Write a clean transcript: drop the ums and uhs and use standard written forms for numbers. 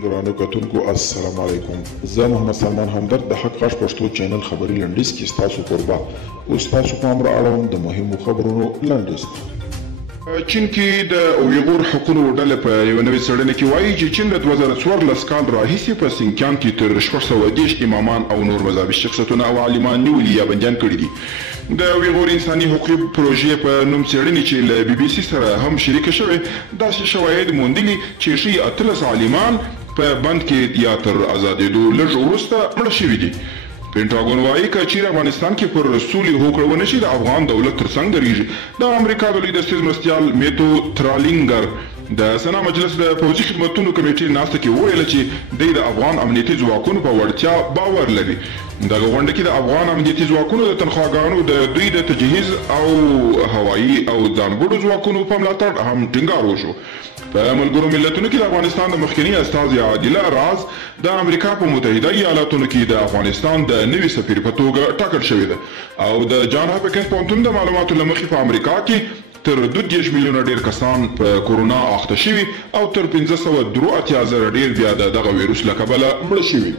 ګرانو کتونکو السلام علیکم. زه محمد سلمان همدرد د حق غږ پښتو چینل خبري لنډیز کې ستاسو قربا اوس تاسو پام را اړوم د مهمو خبرونو لنډیز. چین کې د اویغور حقوقو ډلې په یوه نوې څېړنه کې وایي چې چین د 2014 کال راهیسې په سینکیان کې تر 630 امامان او نور مذهبي شخصیتونه او عالمان نیولي یا بندیان کړي دي. د اویغور انساني حقوقو پروژې په نوم څېړنې چې له BBC سره هم شریکه شوې داسې شواهد موندلي چې ښیي 18 عالمان په بند کې یا تر ازادېدو لږ وروسته مړه شوي دي. پینټاګون وایي که چیرې افغانستان کې پر سولې هوکړه ونه شي د افغان دولت ترڅنګ درېږي. د امریکا د لوی درستیز مرستیال میتو ترالینګر د سنا مجلس د پوځي خدمتونو کمیټې ناسته کې وویل چې دوی د افغان امنیتي ځواکونو په وړتیا باور لري. دغه غونډه کې د افغان امنیتي ځواکونو د تنخواګانو د دوی د تجهیز او هوایي او ځانګړو ځواکونو په ملاتړ هم ټینګار وشو. په ملګرو ملتونو کې د افغانستان د مخکنی استازي عادله راز د امریکا په متحده ایالاتونو کې د افغانستان د نوي سفیر په توګه ټاکل شوې ده او د جان هاپکینز پوهنتون د معلوماتو له مخې په امریکا کې تر 22 میلیونه ډیر کسان په کورونا اخته شوي او تر 583,000 ډیر بیا د دغه ویروس له کبله مړه شوي.